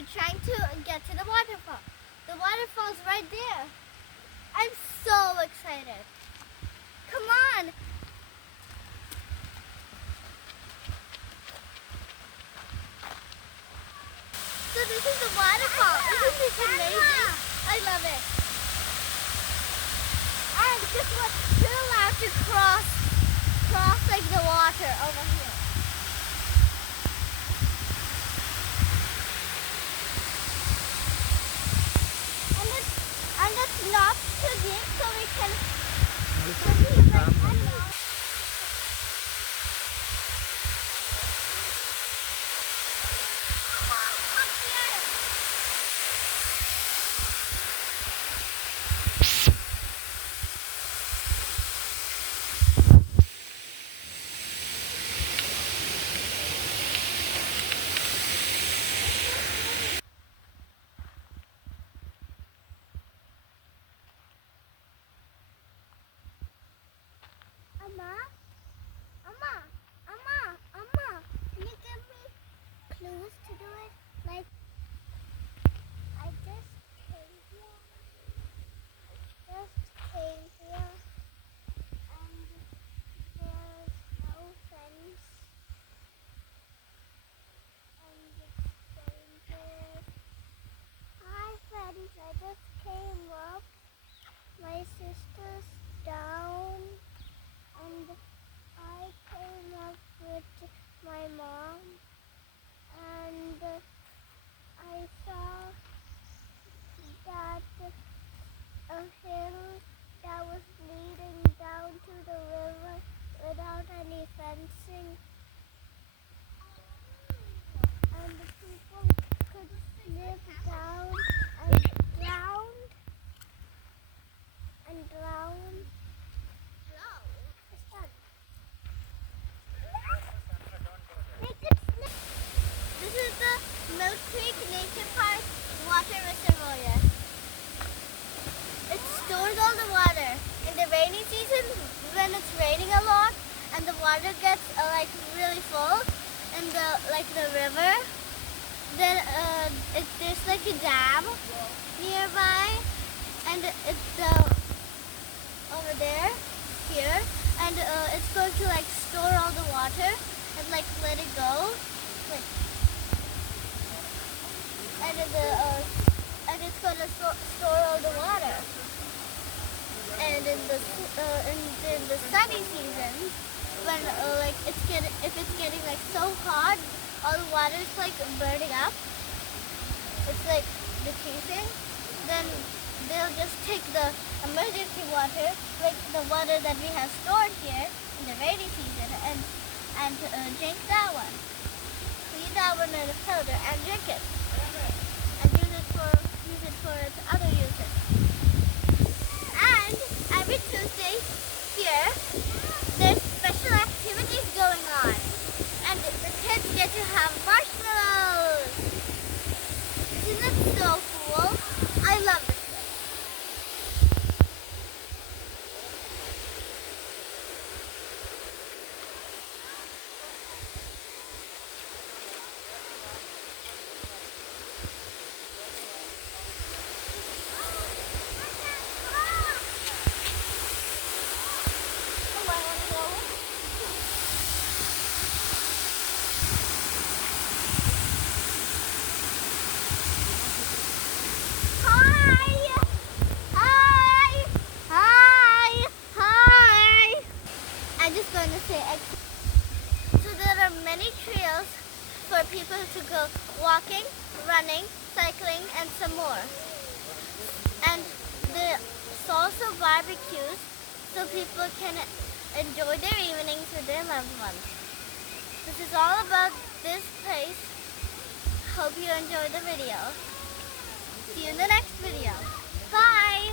we're trying to get to the waterfall. The waterfall's right there. I'm so excited. Come on. So this is the waterfall. Isn't this amazing? I love it. And guess what? You're allowed to cross like the water over here. And it's not too deep, so we can. Amma, can you give me clues to do it? Like, I just came here, and there's no fence, and it's dangerous. Hi friends, I just came up, my sister's down, and I came up with my mom, and I saw that a hill that was leading down to the river without any fencing, and the people could slip down and drown. This is the MillCreek Nature Park water reservoir. It stores all the water. In the rainy season, when it's raining a lot and the water gets like really full in the river, then there's like a dam nearby, and it's over there, here, and it's going to like store all the water and like let it go. And it's gonna store all the water. And in the sunny seasons, when if it's getting like so hot, all the water is like burning up. It's like decreasing. Then they'll just take the emergency water, like the water that we have stored here in the rainy season, and drink that one. Clean that one in a filter and drink it. And use it for its other uses. And every Tuesday here, there's special activities going on. And the kids get to have marshmallows. Isn't it so cool? I love this. So there are many trails for people to go walking, running, cycling, and some more. And there's also barbecues so people can enjoy their evenings with their loved ones. This is all about this place. Hope you enjoyed the video. See you in the next video. Bye!